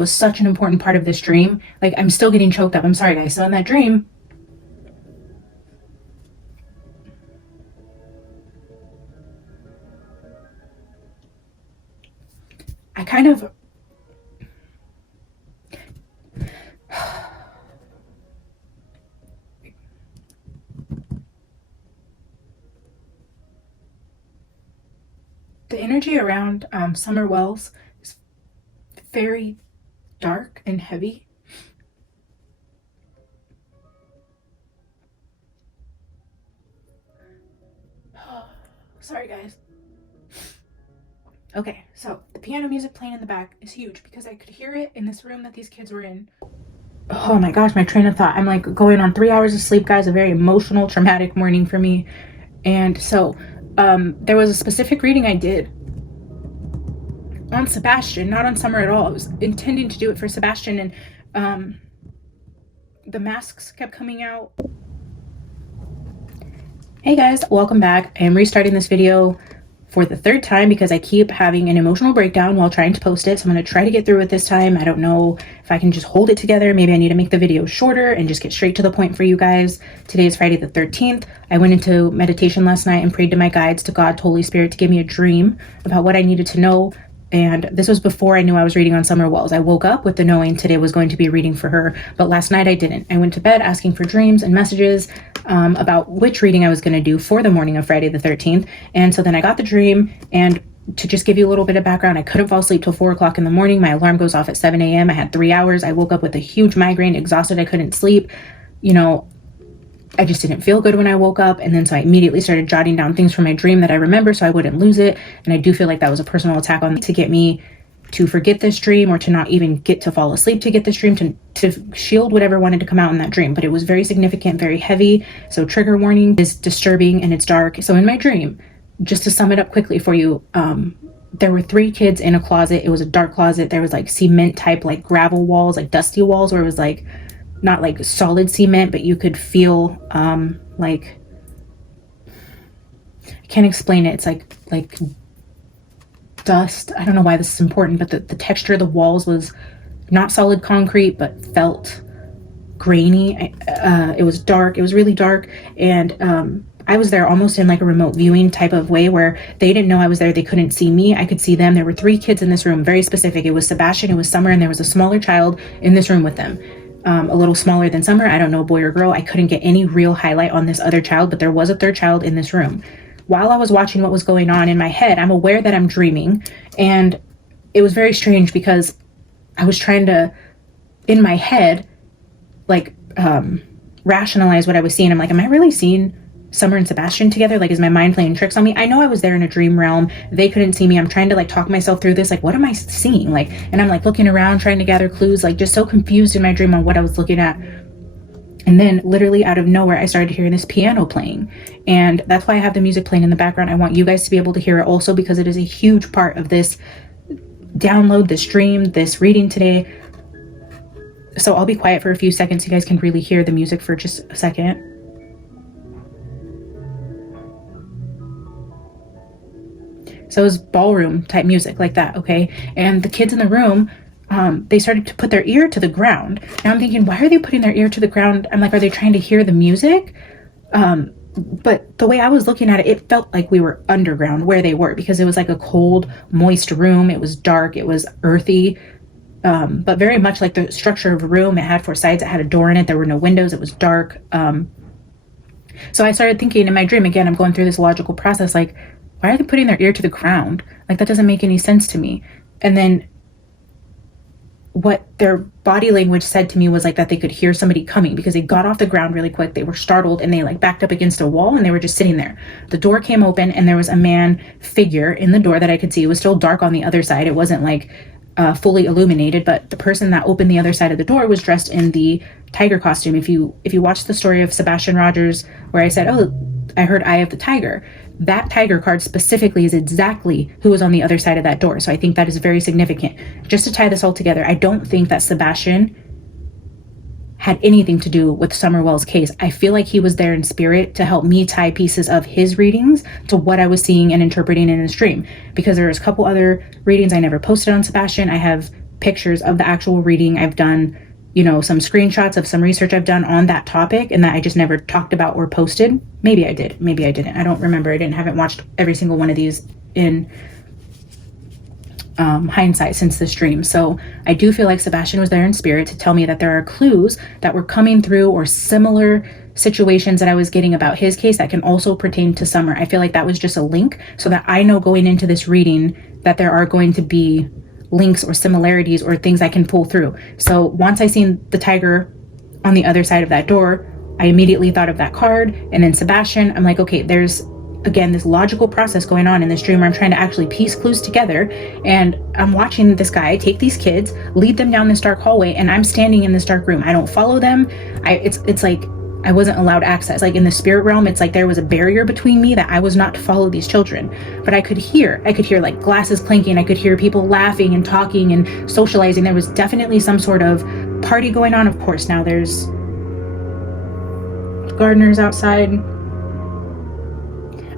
was such an important part of this dream. Like, I'm still getting choked up. I'm sorry, guys. So in that dream, I kind of the energy around Summer Wells is very dark and heavy. Sorry, guys. Okay, so the piano music playing in the back is huge because I could hear it in this room that these kids were in. Oh my gosh, my train of thought. I'm like going on 3 hours of sleep, guys. A very emotional, traumatic morning for me. And so there was a specific reading I did on Sebastian, not on Summer at all. I was intending to do it for Sebastian, and the masks kept coming out. Hey guys, welcome back. I am restarting this video for the third time because I keep having an emotional breakdown while trying to post it. So I'm going to try to get through it this time. I don't know if I can just hold it together. Maybe I need to make the video shorter and just get straight to the point for you guys. Today is Friday the 13th. I went into meditation last night and prayed to my guides, to God, to Holy Spirit, to give me a dream about what I needed to know. And this was before I knew I was reading on Summer Wells. I woke up with the knowing today was going to be a reading for her, but last night I didn't. I went to bed asking for dreams and messages about which reading I was going to do for the morning of Friday the 13th. And so then I got the dream, and to just give you a little bit of background, I couldn't fall asleep till 4 o'clock in the morning. My alarm goes off at 7 a.m. I had 3 hours. I woke up with a huge migraine, exhausted. I couldn't sleep. You know, I just didn't feel good when I woke up. And then so I immediately started jotting down things from my dream that I remember so I wouldn't lose it. And I do feel like that was a personal attack on me to get me to forget this dream, or to not even get to fall asleep to get this dream, to shield whatever wanted to come out in that dream. But it was very significant, very heavy. So trigger warning, is disturbing and it's dark. So in my dream, just to sum it up quickly for you, there were 3 kids in a closet. It was a dark closet. There was like cement type, like gravel walls, like dusty walls, where it was like not like solid cement, but you could feel like, I can't explain it. It's like dust. I don't know why this is important, but the texture of the walls was not solid concrete, but felt grainy. It was dark. It was really dark. And I was there almost in like a remote viewing type of way, where they didn't know I was there. They couldn't see me. I could see them. There were 3 kids in this room, very specific. It was Sebastian, it was Summer, and there was a smaller child in this room with them. A little smaller than Summer. I don't know, boy or girl. I couldn't get any real highlight on this other child, but there was a 3rd child in this room. While I was watching what was going on in my head, I'm aware that I'm dreaming, and it was very strange because I was trying to, in my head, like rationalize what I was seeing. I'm like, am I really seeing Summer and Sebastian together? Like, is my mind playing tricks on me? I know I was there in a dream realm. They couldn't see me. I'm trying to like talk myself through this. Like, what am I seeing? Like, and I'm like looking around, trying to gather clues, like just so confused in my dream on what I was looking at. And then literally out of nowhere, I started hearing this piano playing. And that's why I have the music playing in the background. I want you guys to be able to hear it also, because it is a huge part of this download, this stream, this reading today. So I'll be quiet for a few seconds so you guys can really hear the music for just a second. So it was ballroom type music like that, okay? And the kids in the room, they started to put their ear to the ground. Now I'm thinking, why are they putting their ear to the ground? I'm like, are they trying to hear the music? But the way I was looking at it, it felt like we were underground where they were, because it was like a cold, moist room. It was dark. It was earthy, but very much like the structure of a room. It had 4 sides. It had a door in it. There were no windows. It was dark. So I started thinking in my dream, again, I'm going through this logical process, like, why are they putting their ear to the ground? Like, that doesn't make any sense to me. And then what their body language said to me was like that they could hear somebody coming, because they got off the ground really quick. They were startled and they like backed up against a wall, and they were just sitting there. The door came open and there was a man figure in the door that I could see. It was still dark on the other side. It wasn't like fully illuminated, but the person that opened the other side of the door was dressed in the tiger costume. If you watch the story of Sebastian Rogers, where I said, oh, I heard Eye of the Tiger, that tiger card specifically is exactly who was on the other side of that door. So I think that is very significant. Just to tie this all together, I don't think that Sebastian had anything to do with Summer Wells' case. I feel like he was there in spirit to help me tie pieces of his readings to what I was seeing and interpreting in his dream, because there's a couple other readings I never posted on Sebastian. I have pictures of the actual reading. I've done, you know, some screenshots of some research I've done on that topic and that I just never talked about or posted. Maybe I did, maybe I didn't. I don't remember. Haven't watched every single one of these in hindsight since the stream. So I do feel like Sebastian was there in spirit to tell me that there are clues that were coming through or similar situations that I was getting about his case that can also pertain to Summer. I feel like that was just a link so that I know going into this reading that there are going to be links or similarities or things I can pull through. So once I seen the tiger on the other side of that door, I immediately thought of that card. And then Sebastian, I'm like, okay, there's again this logical process going on in this dream where I'm trying to actually piece clues together, and I'm watching this guy take these kids, lead them down this dark hallway, and I'm standing in this dark room. I don't follow them. It's like I wasn't allowed access. Like in the spirit realm, it's like there was a barrier between me that I was not to follow these children. But I could hear like glasses clinking. I could hear people laughing and talking and socializing. There was definitely some sort of party going on. Of course, now there's gardeners outside.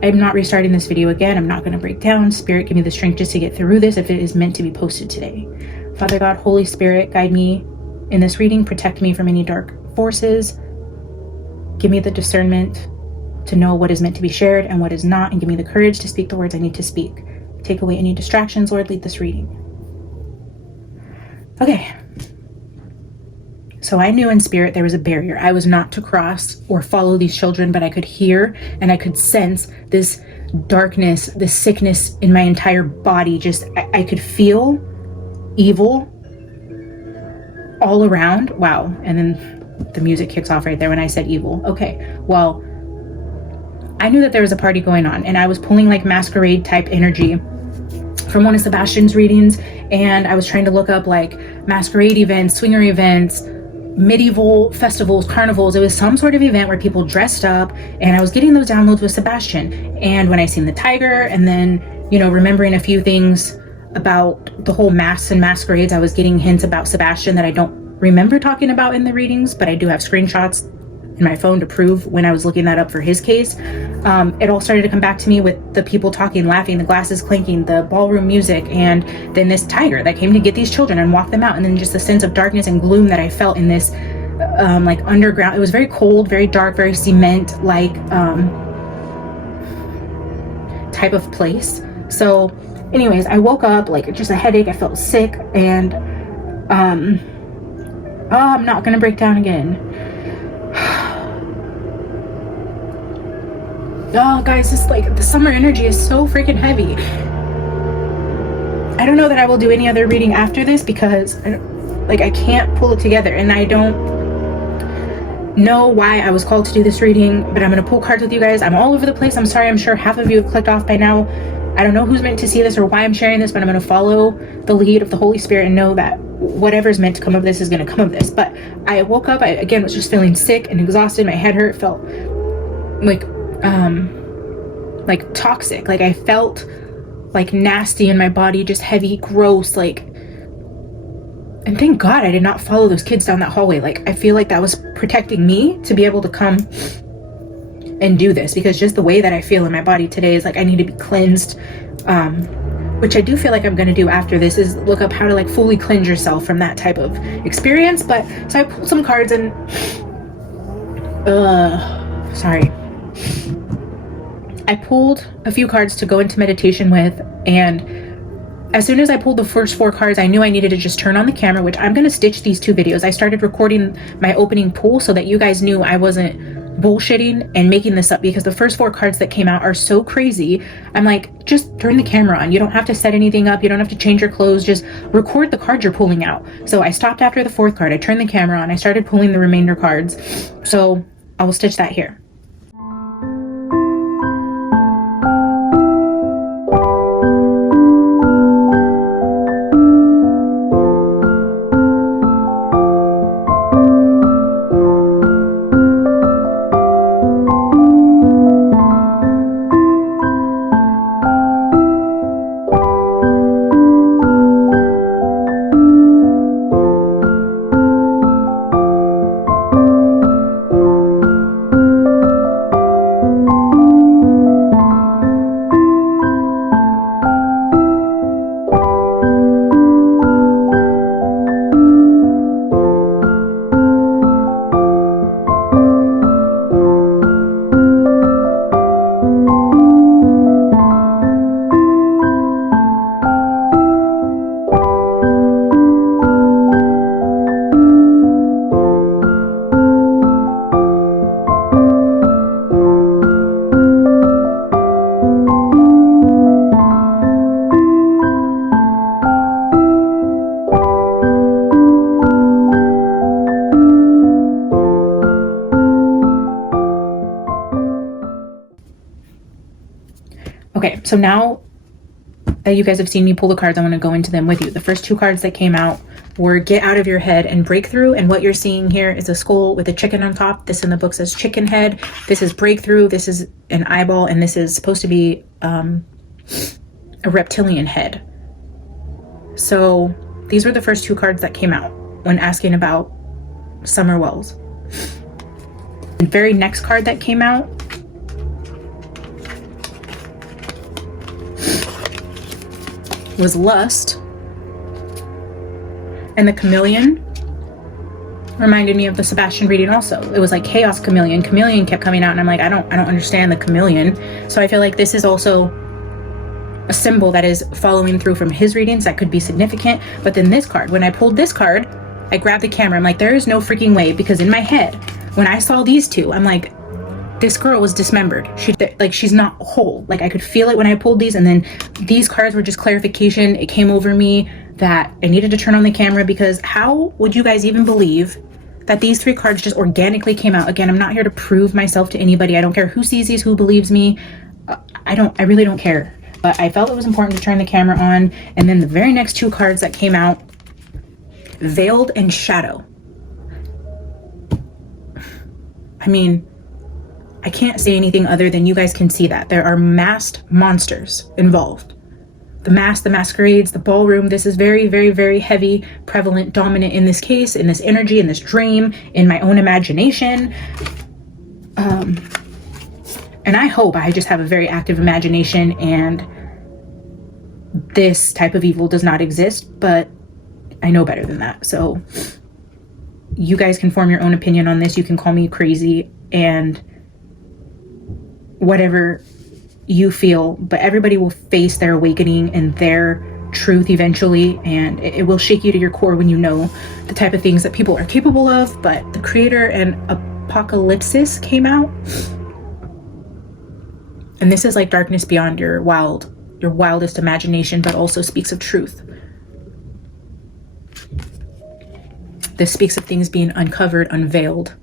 I'm not restarting this video again. I'm not going to break down. Spirit, give me the strength just to get through this if it is meant to be posted today. Father God, Holy Spirit, guide me in this reading. Protect me from any dark forces. Give me the discernment to know what is meant to be shared and what is not, and give me the courage to speak the words I need to speak. Take away any distractions, Lord. Lead this reading. Okay. So I knew in spirit there was a barrier. I was not to cross or follow these children, but I could hear and I could sense this darkness, this sickness in my entire body. Just, I could feel evil all around. Wow. And then the music kicks off right there when I said evil. Okay, well, I knew that there was a party going on, and I was pulling like masquerade type energy from one of Sebastian's readings, and I was trying to look up like masquerade events, swinger events, medieval festivals, carnivals. It was some sort of event where people dressed up, and I was getting those downloads with Sebastian. And when I seen the tiger, and then, you know, remembering a few things about the whole masks and masquerades, I was getting hints about Sebastian that I don't remember talking about in the readings, but I do have screenshots in my phone to prove when I was looking that up for his case. It all started to come back to me with the people talking, laughing, the glasses clinking, the ballroom music, and then this tiger that came to get these children and walk them out, and then just the sense of darkness and gloom that I felt in this like underground. It was very cold, very dark, very cement like type of place. So anyways, I woke up like just a headache. I felt sick, and I'm not gonna break down again. Oh, guys, it's like the summer energy is so freaking heavy. I don't know that I will do any other reading after this because I can't pull it together, and I don't know why I was called to do this reading, but I'm gonna pull cards with you guys. I'm all over the place. I'm sorry. I'm sure half of you have clicked off by now. I don't know who's meant to see this or why I'm sharing this, but I'm gonna follow the lead of the Holy Spirit and know that whatever's meant to come of this is gonna come of this. But I woke up, I again was just feeling sick and exhausted. My head hurt, felt like toxic. Like I felt like nasty in my body, just heavy, gross, like, and thank God I did not follow those kids down that hallway. Like I feel like that was protecting me to be able to come and do this, because just the way that I feel in my body today is like I need to be cleansed, which I do feel like I'm gonna do after this, is look up how to like fully cleanse yourself from that type of experience. But so I pulled some cards and sorry, I pulled a few cards to go into meditation with, and as soon as I pulled the first 4 cards, I knew I needed to just turn on the camera, which I'm going to stitch these 2 videos. I started recording my opening pull so that you guys knew I wasn't bullshitting and making this up, because the first 4 cards that came out are so crazy. I'm like, just turn the camera on. You don't have to set anything up. You don't have to change your clothes. Just record the cards you're pulling out. So I stopped after the 4th card. I turned the camera on. I started pulling the remainder cards. So I will stitch that here. Okay, so now that you guys have seen me pull the cards, I want to go into them with you. The first 2 cards that came out were Get Out of Your Head and Breakthrough. And what you're seeing here is a skull with a chicken on top. This in the book says chicken head. This is Breakthrough. This is an eyeball. And this is supposed to be a reptilian head. So these were the first 2 cards that came out when asking about Summer Wells. The very next card that came out was Lust, and the Chameleon reminded me of the Sebastian reading also. It was like Chaos Chameleon. Chameleon kept coming out, and I'm like, I don't understand the chameleon. So I feel like this is also a symbol that is following through from his readings that could be significant. But then this card, when I pulled this card, I grabbed the camera. I'm like, there is no freaking way, because in my head, when I saw these 2, I'm like, this girl was dismembered. She's not whole. Like, I could feel it when I pulled these, and then these cards were just clarification. It came over me that I needed to turn on the camera, because how would you guys even believe that these 3 cards just organically came out? Again, I'm not here to prove myself to anybody. I don't care who sees these, who believes me. I really don't care. But I felt it was important to turn the camera on. And then the very next 2 cards that came out, Veiled and Shadow. I mean, I can't say anything other than you guys can see that. There are masked monsters involved. The mask, the masquerades, the ballroom. This is very, very, very heavy, prevalent, dominant in this case, in this energy, in this dream, in my own imagination. And I hope I just have a very active imagination and this type of evil does not exist, but I know better than that. So you guys can form your own opinion on this. You can call me crazy and whatever you feel, but everybody will face their awakening and their truth eventually, and it will shake you to your core when you know the type of things that people are capable of. But the Creator and Apocalypsis came out, and this is like darkness beyond your wildest imagination, but also speaks of truth. This speaks of things being uncovered, unveiled,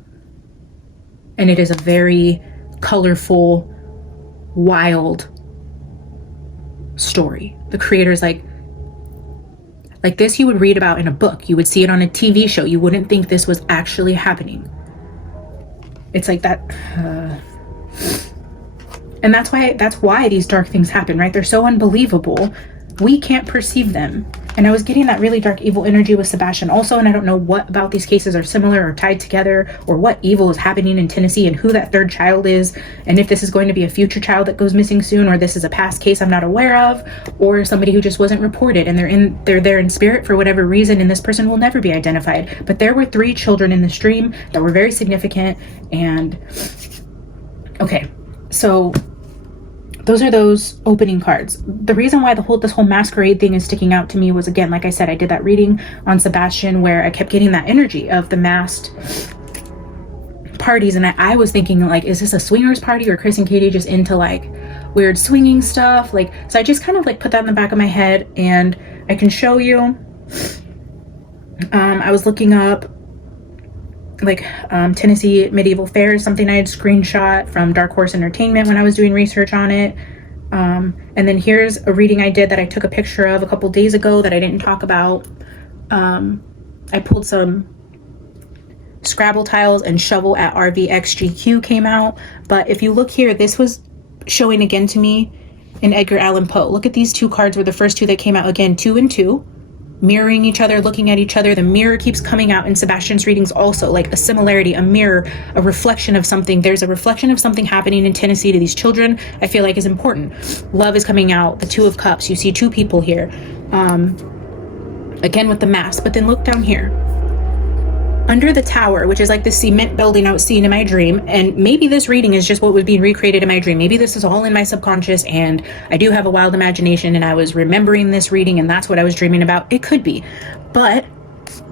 and it is a very colorful, wild story. The Creator's like this you would read about in a book. You would see it on a TV show. You wouldn't think this was actually happening. It's like that. And that's why these dark things happen, right? They're so unbelievable. We can't perceive them. And I was getting that really dark evil energy with Sebastian also, and I don't know what about these cases are similar or tied together, or what evil is happening in Tennessee and who that 3rd child is, and if this is going to be a future child that goes missing soon, or this is a past case I'm not aware of, or somebody who just wasn't reported and they're there in spirit for whatever reason, and this person will never be identified. But there were 3 children in the stream that were very significant. And okay, so those are those opening cards. The reason why this whole masquerade thing is sticking out to me was, again, like I said, I did that reading on Sebastian where I kept getting that energy of the masked parties, and I was thinking, like, is this a swingers party, or Chris and Katie just into like weird swinging stuff? Like, so I just kind of like put that in the back of my head, and I can show you. I was looking up like Tennessee medieval fairs, something I had screenshot from Dark Horse Entertainment when I was doing research on it. And then here's a reading I did that I took a picture of a couple days ago that I didn't talk about. I pulled some Scrabble tiles and Shovel at RVXGQ came out. But if you look here, this was showing again to me in Edgar Allan Poe. Look at these 2 cards were the first 2 that came out. Again, 2 and 2. Mirroring each other, looking at each other. The mirror keeps coming out in Sebastian's readings also, like a similarity, a mirror, a reflection of something. There's a reflection of something happening in Tennessee to these children, I feel like is important. Love is coming out, the 2 of Cups. You see 2 people here. Again with the mask, but then look down here. Under the tower, which is like the cement building I was seeing in my dream, and maybe this reading is just what was being recreated in my dream. Maybe this is all in my subconscious, and I do have a wild imagination, and I was remembering this reading, and that's what I was dreaming about. It could be, but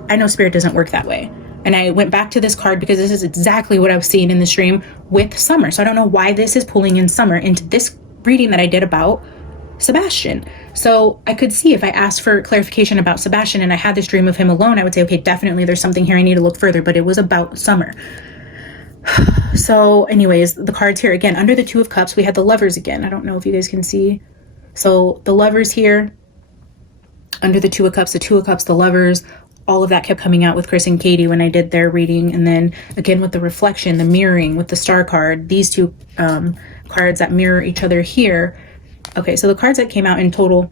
I know spirit doesn't work that way. And I went back to this card because this is exactly what I was seeing in the stream with Summer. So I don't know why this is pulling in Summer into this reading that I did about Sebastian. So I could see if I asked for clarification about Sebastian and I had this dream of him alone, I would say, okay, definitely there's something here, I need to look further, but it was about Summer. So anyways, the cards here, again, under the Two of Cups, we had the Lovers again. I don't know if you guys can see. So the Lovers here, under the Two of Cups, the Lovers, all of that kept coming out with Chris and Katie when I did their reading. And then again with the reflection, the mirroring with the Star card, these two cards that mirror each other here. Okay, so the cards that came out in total.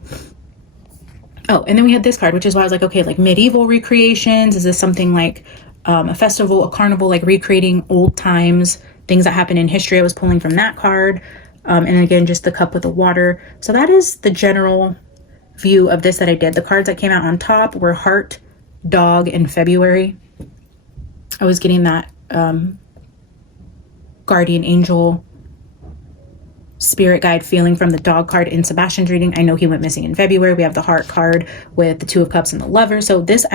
Oh, and then we had this card, which is why I was like, okay, like medieval recreations. Is this something like a festival, a carnival, like recreating old times, things that happen in history? I was pulling from that card. And again, just the cup with the water. So that is the general view of this that I did. The cards that came out on top were Heart, Dog, and February. I was getting that guardian angel spirit guide feeling from the Dog card in Sebastian's reading. I know he went missing in February. We have the Heart card with the Two of Cups and the Lover. So this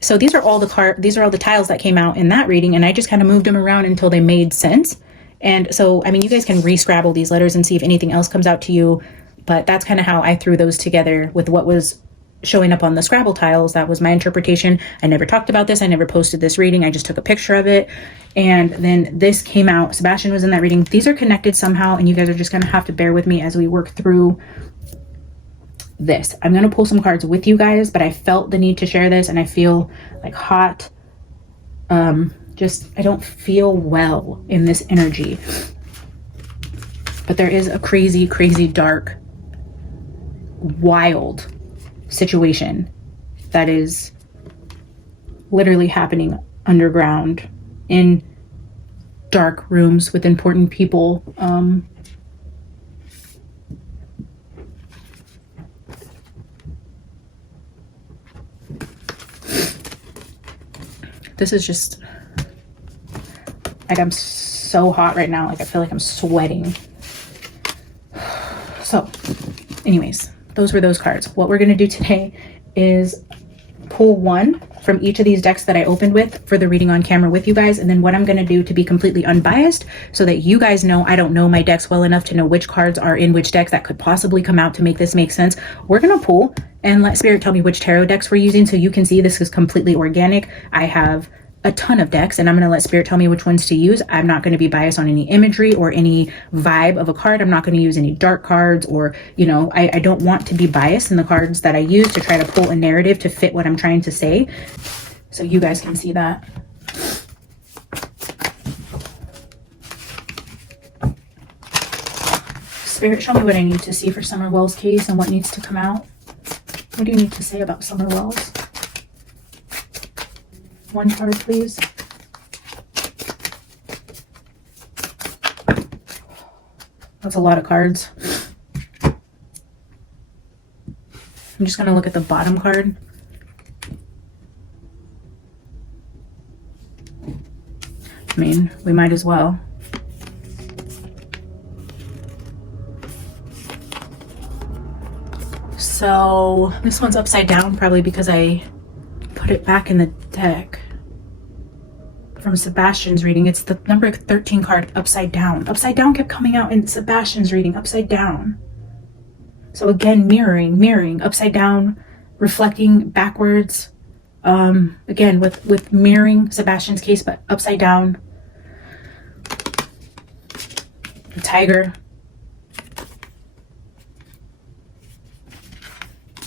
so these are all the tiles that came out in that reading, and I just kind of moved them around until they made sense. And so, I mean, you guys can re-scrabble these letters and see if anything else comes out to you, but that's kind of how I threw those together with what was showing up on the Scrabble tiles. That was my interpretation. I never talked about this. I never posted this reading. I just took a picture of it. And then this came out. Sebastian was in that reading. These are connected somehow, and you guys are just going to have to bear with me as we work through this. I'm going to pull some cards with you guys, but I felt the need to share this, and I feel like hot. I don't feel well in this energy. But there is a crazy, crazy, dark, wild situation that is literally happening underground in dark rooms with important people. This is just like, I'm so hot right now. Like, I feel like I'm sweating. So anyways, those were those cards. What we're going to do today is pull one from each of these decks that I opened with for the reading on camera with you guys. And then what I'm going to do to be completely unbiased so that you guys know I don't know my decks well enough to know which cards are in which decks that could possibly come out to make this make sense. We're going to pull and let Spirit tell me which tarot decks we're using, so you can see this is completely organic. I have a ton of decks, and I'm going to let Spirit tell me which ones to use. I'm not going to be biased on any imagery or any vibe of a card. I'm not going to use any dark cards, or, you know, I don't want to be biased in the cards that I use to try to pull a narrative to fit what I'm trying to say, so you guys can see that. Spirit, show me what I need to see for Summer Wells' case and what needs to come out. What do you need to say about Summer Wells? One card, please. That's a lot of cards. I'm just going to look at the bottom card. I mean, we might as well. So this one's upside down, probably because I put it back in the deck from Sebastian's reading. It's the number 13 card, upside down. Upside down kept coming out in Sebastian's reading, upside down. So again, mirroring, upside down, reflecting backwards. Again, with mirroring Sebastian's case, but upside down. The tiger.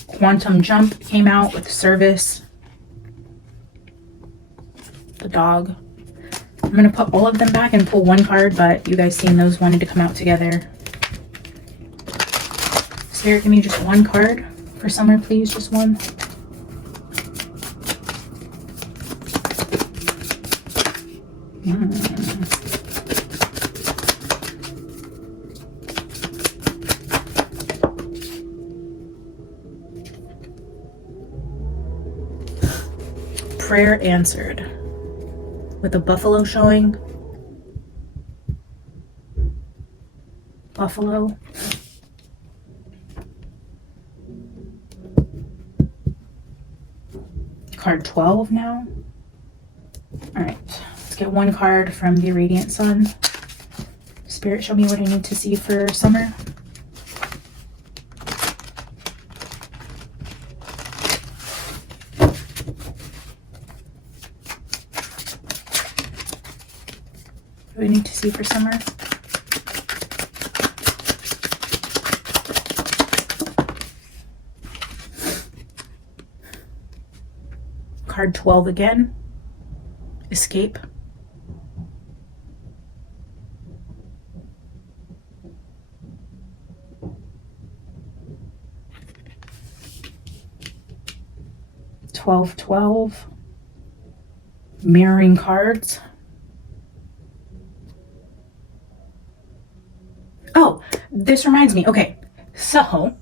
Quantum jump came out with service. The dog. I'm going to put all of them back and pull one card, but you guys seen those wanted to come out together. Spirit, give me just one card for Summer, please. Just one. Prayer answered. With a buffalo showing. Buffalo. Card 12 now. Alright, let's get one card from the Radiant Sun. Spirit, show me what I need to see for Summer. What do we need to see for summer? Card 12 again. Escape. $12. Mirroring cards. Oh, this reminds me. Okay, so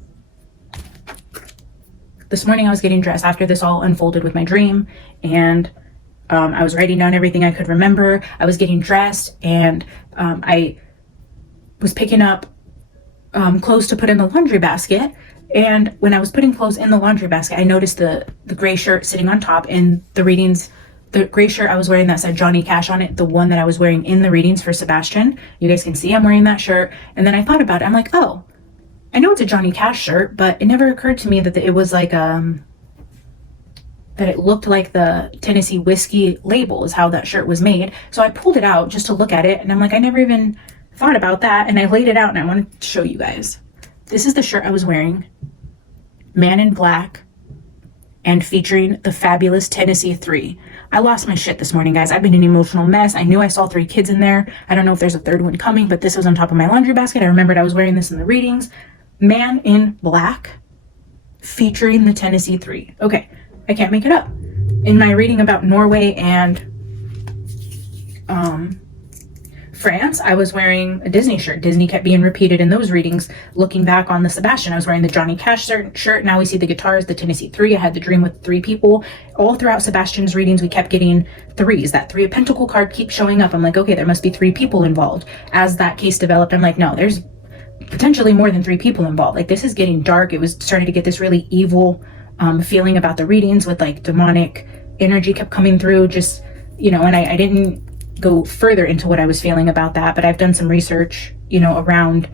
this morning I was getting dressed after this all unfolded with my dream, and I was writing down everything I could remember. I was getting dressed, and I was picking up clothes to put in the laundry basket. And when I was putting clothes in the laundry basket, I noticed the gray shirt sitting on top in the readings. The gray shirt I was wearing that said Johnny Cash on it, the one that I was wearing in the readings for Sebastian. You guys can see I'm wearing that shirt. And then I thought about it. I'm like, oh, I know it's a Johnny Cash shirt, but it never occurred to me that it was like, that it looked like the Tennessee whiskey label is how that shirt was made. So I pulled it out just to look at it. And I'm like, I never even thought about that. And I laid it out, and I wanted to show you guys. This is the shirt I was wearing. Man in Black, and featuring the fabulous Tennessee 3. I lost my shit this morning, guys. I've been an emotional mess. I knew I saw 3 kids in there. I don't know if there's a third one coming, but this was on top of my laundry basket. I remembered I was wearing this in the readings. Man in Black, featuring the Tennessee 3. Okay, I can't make it up. In my reading about Norway and France, I was wearing a Disney shirt. Disney kept being repeated in those readings. Looking back on the Sebastian, I was wearing the Johnny Cash shirt. Now we see the guitars, the Tennessee 3. I had the dream with 3 people. All throughout Sebastian's readings, we kept getting 3s. That 3 of Pentacle card keeps showing up. I'm like, okay, there must be 3 people involved. As that case developed, I'm like, no, there's potentially more than 3 people involved. Like, this is getting dark. It was starting to get this really evil feeling about the readings, with like demonic energy kept coming through. Just, you know, and I didn't go further into what I was feeling about that, but I've done some research, you know, around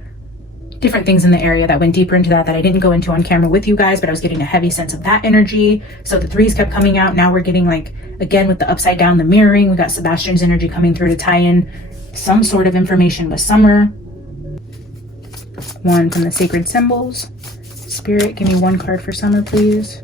different things in the area that went deeper into that I didn't go into on camera with you guys, but I was getting a heavy sense of that energy. So the 3s kept coming out. Now we're getting, like, again with the upside down, the mirroring, we got Sebastian's energy coming through to tie in some sort of information with summer. 1 from the sacred symbols. Spirit, give me 1 card for summer, please.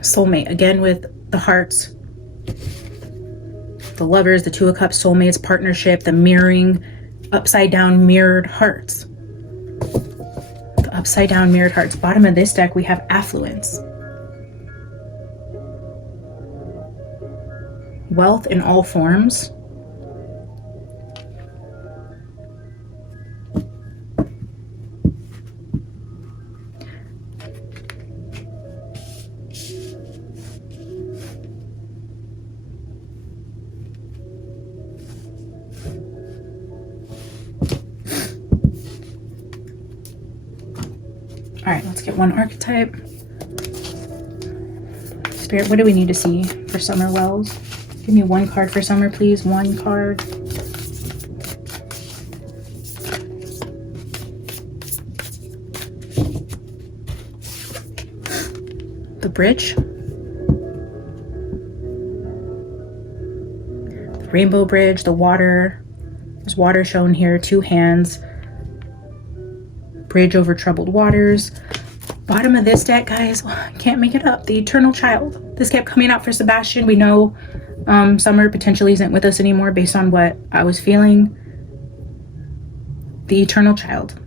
Soulmate, again with the hearts, the lovers, the 2 of cups, soulmates, partnership, the mirroring, upside down mirrored hearts. The upside down mirrored hearts. Bottom of this deck, we have affluence, wealth in all forms, all right, let's get 1 archetype. Spirit, what do we need to see for Summer Wells? Give me 1 card for Summer, please. 1 card. The bridge. The rainbow bridge, the water. There's water shown here, 2 hands. Bridge over troubled waters. Bottom of this deck, guys, can't make it up. The eternal child. This kept coming out for Sebastian. We know Summer potentially isn't with us anymore based on what I was feeling. The eternal child.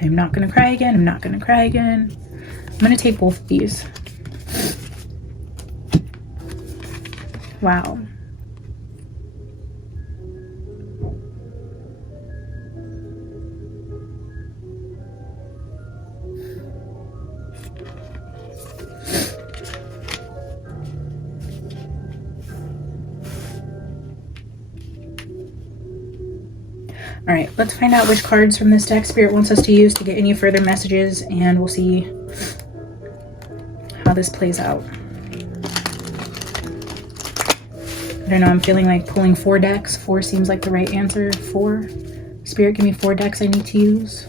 I'm not gonna cry again. I'm not gonna cry again. I'm gonna take both of these. Wow. All right, let's find out which cards from this deck Spirit wants us to use to get any further messages, and we'll see how this plays out. I don't know, I'm feeling like pulling 4 decks. 4 seems like the right answer. 4. Spirit, give me 4 decks I need to use.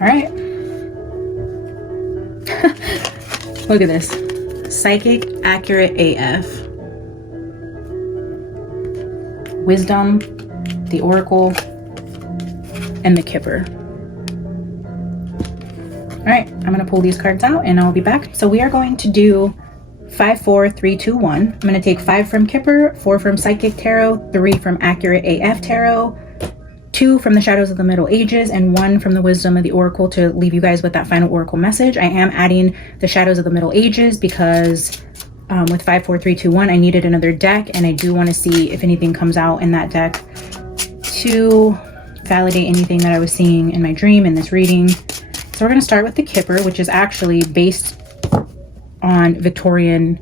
All right. Look at this. Psychic, accurate AF. Wisdom, the Oracle, and the Kipper. All right, I'm going to pull these cards out and I'll be back. So we are going to do 5, 4, 3, 2, 1. I'm going to take 5 from Kipper, 4 from Psychic Tarot, 3 from Accurate AF Tarot, 2 from the Shadows of the Middle Ages, and 1 from the Wisdom of the Oracle to leave you guys with that final Oracle message. I am adding the Shadows of the Middle Ages because with 5, 4, 3, 2, 1, I needed another deck, and I do want to see if anything comes out in that deck to validate anything that I was seeing in my dream in this reading. So we're going to start with the Kipper, which is actually based on the Victorian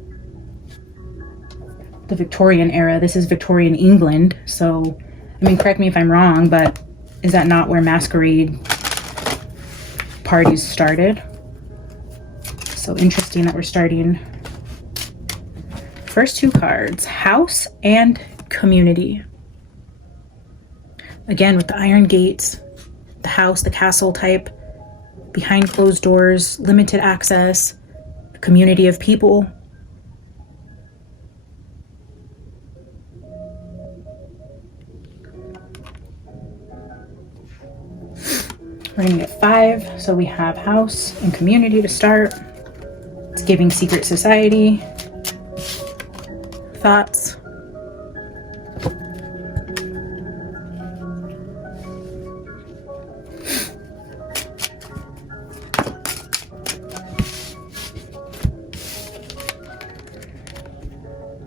era. This is Victorian England, so I mean, correct me if I'm wrong, but is that not where masquerade parties started? So interesting that we're starting. First 2 cards, House and Community. Again, with the iron gates, the house, the castle type, behind closed doors, limited access, a community of people. We're gonna get 5, so we have House and Community to start. It's giving Secret Society. Thoughts?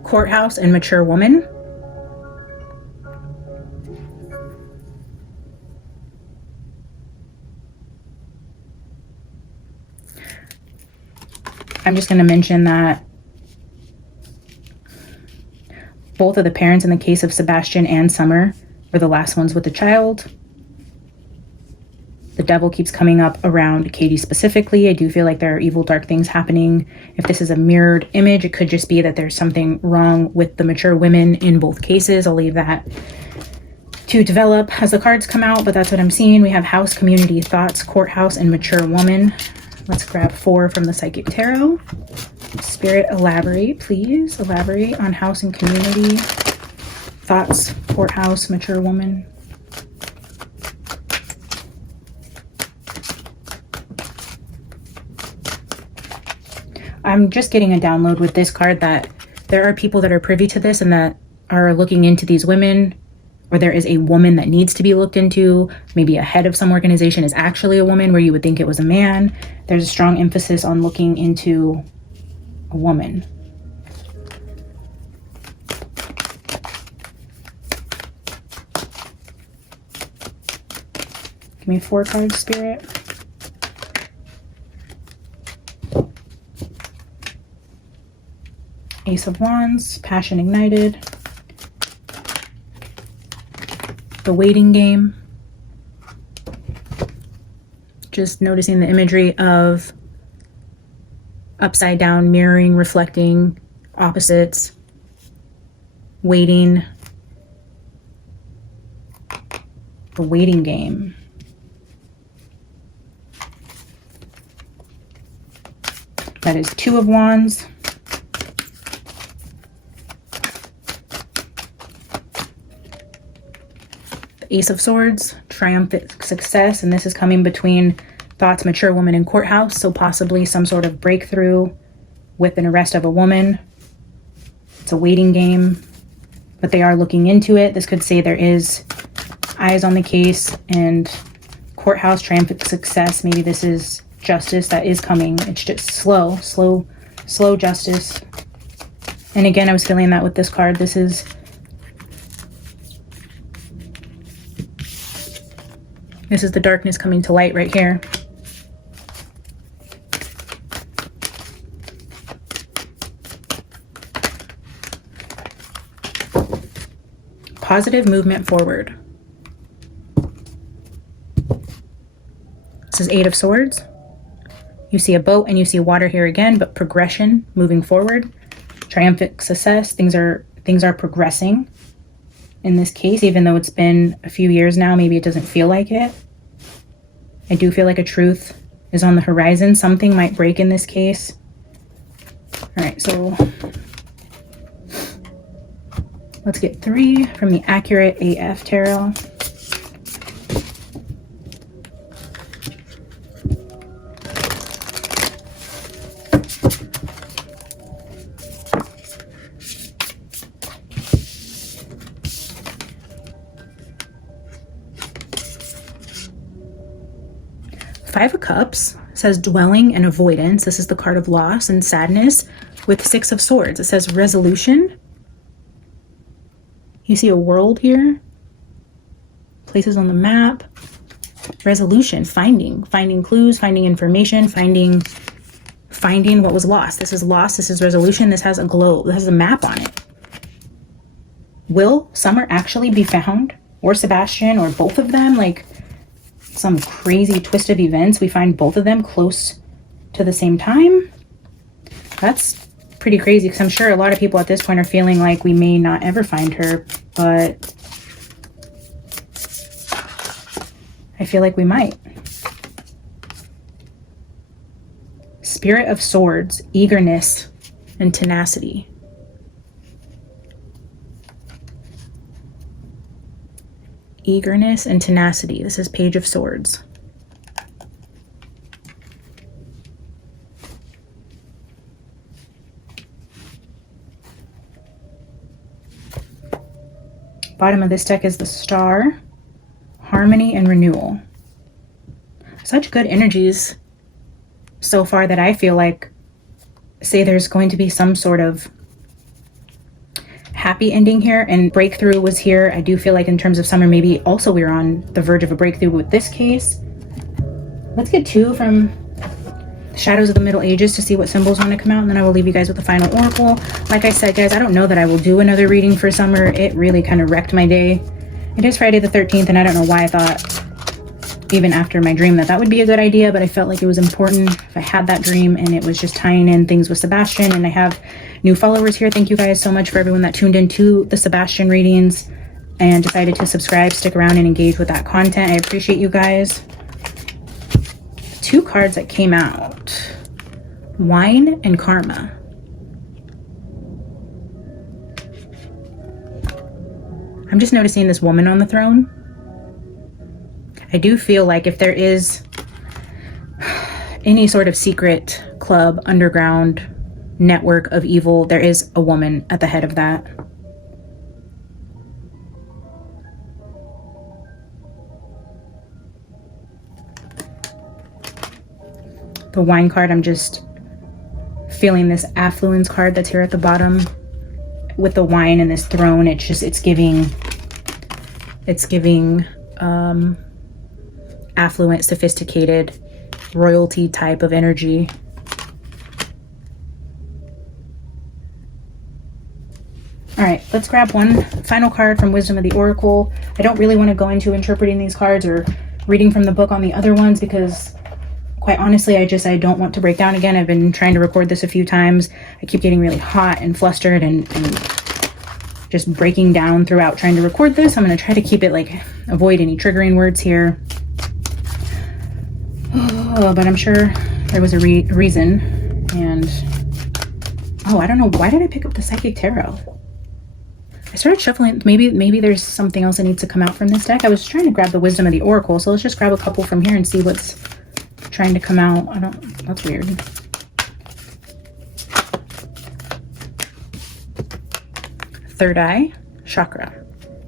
Courthouse and Mature Woman. I'm just going to mention that both of the parents in the case of Sebastian and Summer were the last ones with the child. The devil keeps coming up around Katie specifically. I do feel like there are evil, dark things happening. If this is a mirrored image, it could just be that there's something wrong with the mature women in both cases. I'll leave that to develop as the cards come out, but that's what I'm seeing. We have House, Community, Thoughts, Courthouse, and Mature Woman. Let's grab 4 from the Psychic Tarot. Spirit, elaborate, please. Elaborate on House and Community. Thoughts, Courthouse, Mature Woman. I'm just getting a download with this card that there are people that are privy to this and that are looking into these women, or there is a woman that needs to be looked into. Maybe a head of some organization is actually a woman where you would think it was a man. There's a strong emphasis on looking into a woman. Give me 4 cards, Spirit. Ace of Wands, Passion Ignited. The Waiting Game. Just noticing the imagery of upside down, mirroring, reflecting, opposites, waiting. The Waiting Game. That is 2 of Wands. Ace of Swords, triumphant success, and this is coming between Thoughts, Mature Woman, and Courthouse, so possibly some sort of breakthrough with an arrest of a woman. it's a waiting game, but they are looking into it. This could say there is eyes on the case and courthouse, triumphant success. Maybe this is justice that is coming. It's just slow justice. And again, I was feeling that with this card. This is the darkness coming to light right here. Positive movement forward. This is Eight of Swords. You see a boat and you see water here again, but progression, moving forward. Triumphant success. Things are progressing in this case, even though it's been a few years now. Maybe it doesn't feel like it. I do feel like a truth is on the horizon. Something might break in this case. All right, so let's get 3 from the Accurate AF Tarot. Five of Cups says dwelling and avoidance. This is the card of loss and sadness. With Six of Swords, it says resolution. You see a world here. Places on the map. Resolution, finding clues, finding information, finding what was lost. This is lost. This is resolution. This has a globe. This has a map on it. Will Summer actually be found? Or Sebastian, or both of them? Like some crazy twist of events. We find both of them close to the same time. That's pretty crazy, because I'm sure a lot of people at this point are feeling like we may not ever find her, but I feel like we might. Spirit of Swords, eagerness and tenacity. Eagerness and tenacity. This is Page of Swords. Bottom of this deck is the Star, Harmony and Renewal. Such good energies so far that I feel like say there's going to be some sort of happy ending here, and breakthrough was here. I do feel like in terms of Summer, maybe also we're on the verge of a breakthrough with this case. Let's get 2 from Shadows of the Middle Ages to see what symbols want to come out, and then I will leave you guys with the final oracle. Like I said, guys, I don't know that I will do another reading for Summer. It really kind of wrecked my day. It is Friday the 13th, and I don't know why I thought, even after my dream, that would be a good idea, but I felt like it was important if I had that dream, and it was just tying in things with Sebastian. And I have new followers here. Thank you guys so much for everyone that tuned into the Sebastian readings and decided to subscribe, stick around, and engage with that content. I appreciate you guys. 2 cards that came out. Wine and Karma. I'm just noticing this woman on the throne. I do feel like if there is any sort of secret club, underground network of evil, there is a woman at the head of that. The Wine card, I'm just feeling this affluence card that's here at the bottom with the wine and this throne. It's giving affluent, sophisticated, royalty type of energy. All right, let's grab one final card from Wisdom of the Oracle. I don't really want to go into interpreting these cards or reading from the book on the other ones, because quite honestly, I don't want to break down again. I've been trying to record this a few times. I keep getting really hot and flustered and just breaking down throughout trying to record this. I'm going to try to keep it avoid any triggering words here. Oh, but I'm sure there was a reason. And I don't know, why did I pick up the Psychic Tarot? I started shuffling. Maybe there's something else that needs to come out from this deck. I was trying to grab the Wisdom of the Oracle, so let's just grab a couple from here and see what's trying to come out. That's weird. third eye chakra.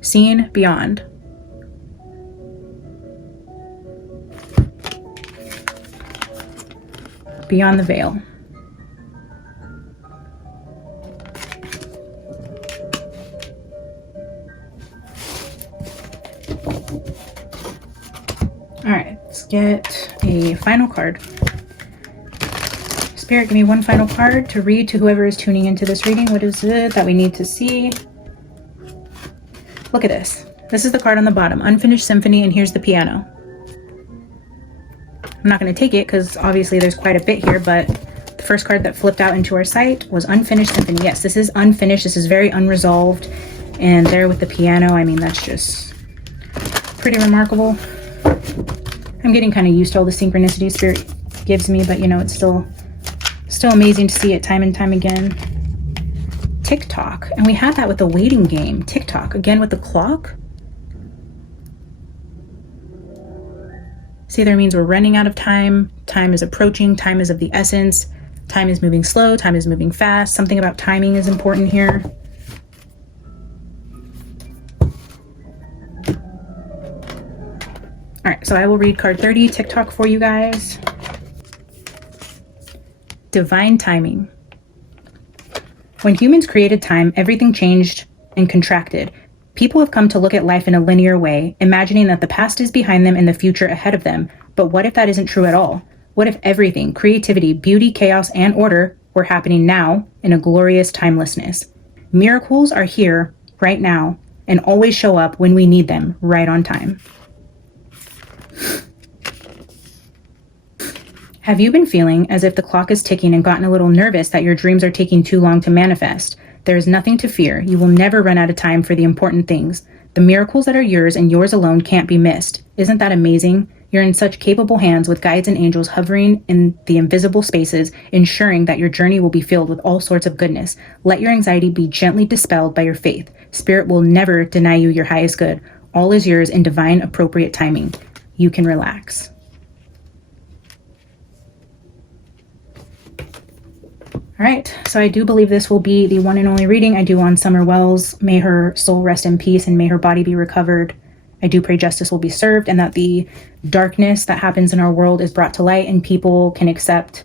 Seeing beyond. Beyond the veil. All right, let's get a final card. Spirit, give me one final card to read to whoever is tuning into this reading. What is it that we need to see? Look at this. This is the card on the bottom, Unfinished Symphony, and here's the piano. I'm not going to take it because obviously there's quite a bit here, but the first card that flipped out into our sight was Unfinished Symphony. Yes, this is unfinished. This is very unresolved. And there with the piano, I mean, that's just pretty remarkable. I'm getting kind of used to all the synchronicity Spirit gives me, but you know, it's still amazing to see it time and time again. Tick-tock. And we had that with the waiting game. Tick-tock. Again with the clock. See, there means we're running out of time. Time is approaching. Time is of the essence. Time is moving slow. Time is moving fast. Something about timing is important here. All right, so I will read card 30, Tick-tock, for you guys. Divine timing. When humans created time, everything changed and contracted. People have come to look at life in a linear way, imagining that the past is behind them and the future ahead of them. But what if that isn't true at all? What if everything, creativity, beauty, chaos, and order were happening now in a glorious timelessness? Miracles are here right now and always show up when we need them, right on time. Have you been feeling as if the clock is ticking and gotten a little nervous that your dreams are taking too long to manifest? There is nothing to fear. You will never run out of time for the important things. The miracles that are yours and yours alone can't be missed. Isn't that amazing? You're in such capable hands with guides and angels hovering in the invisible spaces, ensuring that your journey will be filled with all sorts of goodness. Let your anxiety be gently dispelled by your faith. Spirit will never deny you your highest good. All is yours in divine appropriate timing. You can relax. All right, so I do believe this will be the one and only reading I do on Summer Wells. May her soul rest in peace and may her body be recovered. I do pray justice will be served and that the darkness that happens in our world is brought to light and people can accept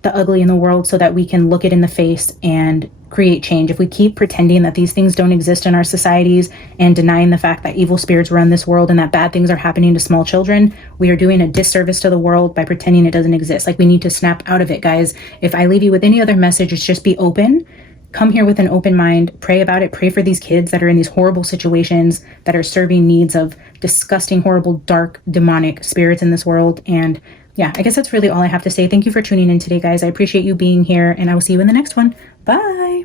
the ugly in the world so that we can look it in the face and create change. If we keep pretending that these things don't exist in our societies and denying the fact that evil spirits run this world and that bad things are happening to small children, we are doing a disservice to the world by pretending it doesn't exist. Like, we need to snap out of it, guys. If I leave you with any other message, it's just be open. Come here with an open mind, pray about it, pray for these kids that are in these horrible situations, that are serving needs of disgusting, horrible, dark, demonic spirits in this world. And yeah, I guess that's really all I have to say. Thank you for tuning in today, guys. I appreciate you being here, and I will see you in the next one. Bye.